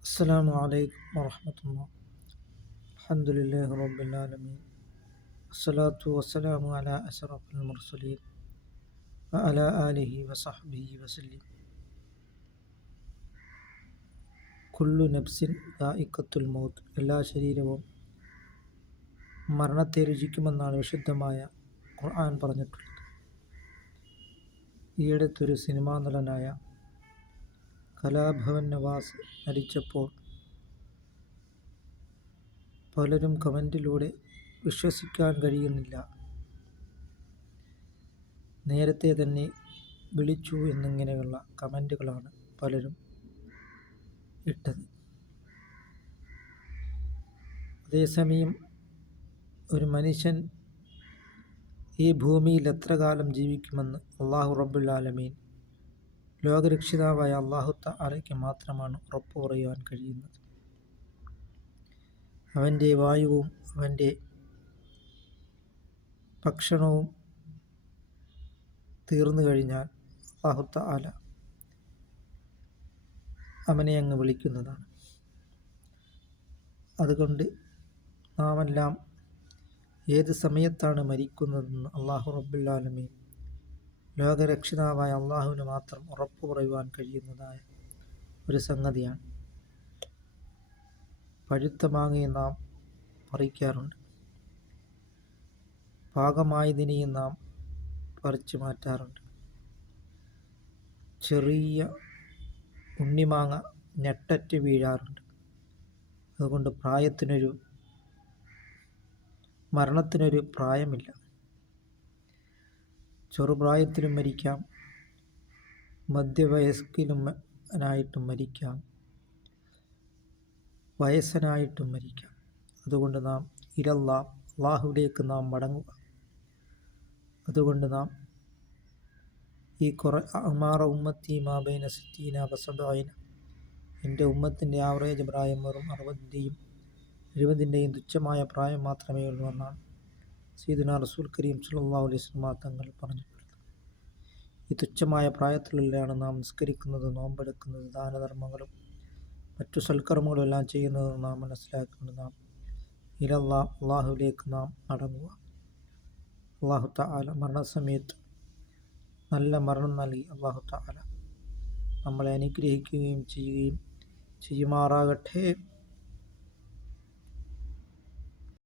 السلام عليكم ورحمة الله الحمد لله رب العالمين الصلاة والسلام على أشرف المرسلين وعلى آله وصحبه وسلم കുല്ലു നബ്സിൻ ദായിക്കത്തുൽ mouth എല്ലാ ശരീരവും മരണത്തെ രുചിക്കുമെന്നാണ് വിശുദ്ധമായ ഖുർആൻ പറഞ്ഞിട്ടുള്ളത് ഈയടുത്തൊരു സിനിമാ നടനായ കലാഭവൻ നവാസ് മരിച്ചപ്പോൾ പലരും കമന്റിലൂടെ വിശ്വസിക്കാൻ കഴിയുന്നില്ല. നേരത്തെ തന്നെ വിളിച്ചു എന്നിങ്ങനെയുള്ള കമന്റുകളാണ് പലരും ഇട്ടത്. അതേസമയം ഒരു മനുഷ്യൻ ഈ ഭൂമിയിൽ എത്ര കാലം ജീവിക്കുമെന്ന് അള്ളാഹു റബ്ബുല്ലാലമീൻ ലോകരക്ഷിതാവായ അള്ളാഹുത്ത അറയ്ക്ക് മാത്രമാണ് ഉറപ്പു പറയുവാൻ കഴിയുന്നത്. അവന്റെ വായുവും അവന്റെ ഭക്ഷണവും തീർന്നു കഴിഞ്ഞാൽ അള്ളാഹുത്ത അല അവനെ അങ്ങ് വിളിക്കുന്നതാണ്. അതുകൊണ്ട് നാമെല്ലാം ഏത് സമയത്താണ് മരിക്കുന്നതെന്ന് അള്ളാഹു റബ്ബുല്ലാലമീൻ ലോകരക്ഷിതാവായ അള്ളാഹുവിന് മാത്രം ഉറപ്പു പറയുവാൻ കഴിയുന്നതായ ഒരു സംഗതിയാണ്. പഴുത്ത മാങ്ങയും നാം പറിക്കാറുണ്ട്. പാകമായതിനെയും നാം പറിച്ചു മാറ്റാറുണ്ട്. ചെറിയ ഉണ്ണിമാങ്ങ ഞെട്ടറ്റ് വീഴാറുണ്ട്. അതുകൊണ്ട് പ്രായത്തിനൊരു മരണത്തിനൊരു പ്രായമില്ല. ചെറുപ്രായത്തിലും മരിക്കാം. മധ്യവയസ്കിലുമായിട്ടും മരിക്കാം. വയസ്സനായിട്ടും മരിക്കാം. അതുകൊണ്ട് നാം ഇരല്ല അള്ളാഹുവിലേക്ക് നാം മടങ്ങുക. അതുകൊണ്ട് നാം ഈ കുറ അമാറ ഉമ്മത്തി മാബൈന സിറ്റീന വസബൈന എന്റെ ഉമ്മത്തിന്റെ ആവറേജ് പ്രായം വെറും അറുപതിന്റെയും എഴുപതിന്റെയും തുച്ഛമായ പ്രായം മാത്രമേ ഉള്ളൂ എന്നാണ്. സീദുന റസൂൽ കരീം സല്ലാ അലൈഹി സ്വലമ തങ്ങൾ പറഞ്ഞു ഈ തുച്ഛമായ പ്രായത്തിലുള്ളിലാണ് നാം നിസ്കരിക്കുന്നത് നോമ്പെടുക്കുന്നത് ദാനധർമ്മങ്ങളും മറ്റു സൽക്കർമ്മങ്ങളും എല്ലാം ചെയ്യുന്നത് നാം മനസ്സിലാക്കുന്നത് നാം ഇലല്ലാ അള്ളാഹുവിലേക്ക് നാം മടങ്ങുക. അള്ളാഹു താല മരണസമയത്ത് നല്ല മരണം നൽകി. അള്ളാഹു താല നമ്മളെ അനുഗ്രഹിക്കുകയും ചെയ്യുകയും ചെയ്യുമാറാകട്ടെ.